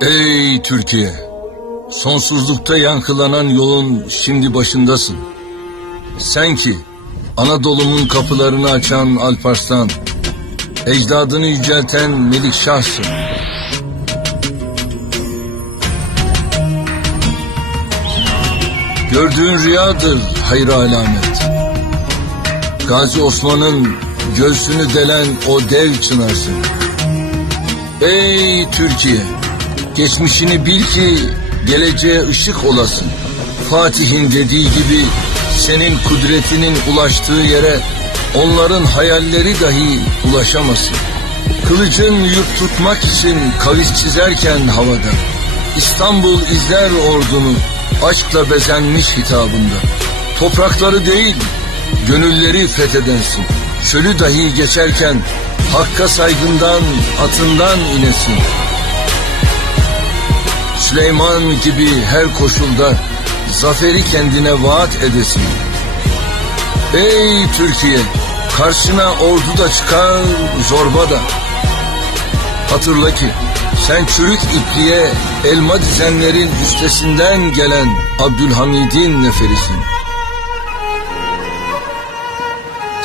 Ey Türkiye! Sonsuzlukta yankılanan yolun şimdi başındasın. Sen ki Anadolu'nun kapılarını açan Alparslan, ecdadını yücelten Melikşah'sın. Gördüğün rüyadır hayır alamet. Gazi Osman'ın göğsünü delen o dev çınarsın. Ey Türkiye! Geçmişini bil ki geleceğe ışık olasın. Fatih'in dediği gibi senin kudretinin ulaştığı yere onların hayalleri dahi ulaşamasın. Kılıcın yurt tutmak için kavis çizerken havada, İstanbul izler ordunu aşkla bezenmiş hitabında. Toprakları değil, gönülleri fethedensin. Çölü dahi geçerken Hakka saygından, atından inesin. Süleyman gibi her koşulda zaferi kendine vaat edesin. Ey Türkiye, karşına ordu da çıkar, zorba da. Hatırla ki sen çürük ipliğe elma dizenlerin üstesinden gelen Abdülhamid'in neferisin.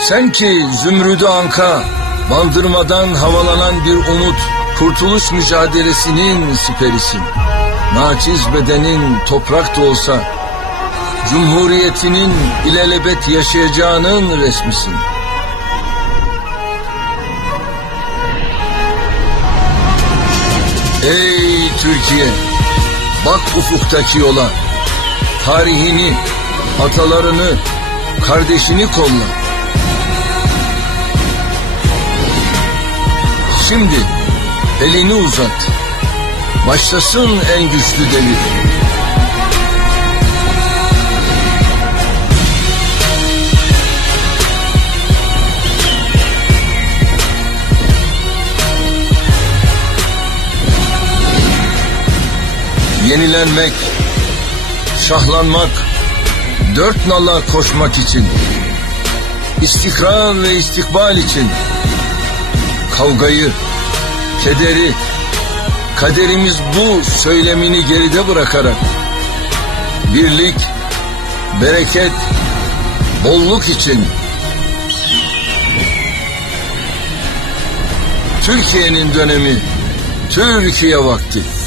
Sen ki zümrüdü anka, bandırmadan havalanan bir umut, kurtuluş mücadelesinin siperisin.'' Naçiz bedenin toprak da olsa Cumhuriyetinin ilelebet yaşayacağının resmisin. Ey Türkiye! Bak ufuktaki yola. Tarihini, atalarını, kardeşini kolla. Şimdi elini uzat. Başlasın en güçlü devir. Yenilenmek, şahlanmak, dört nala koşmak için, istikrar ve istikbal için, kavgayı, kederi, kaderimiz bu söylemini geride bırakarak birlik, bereket, bolluk için Türkiye'nin dönemi Türkiye vakti.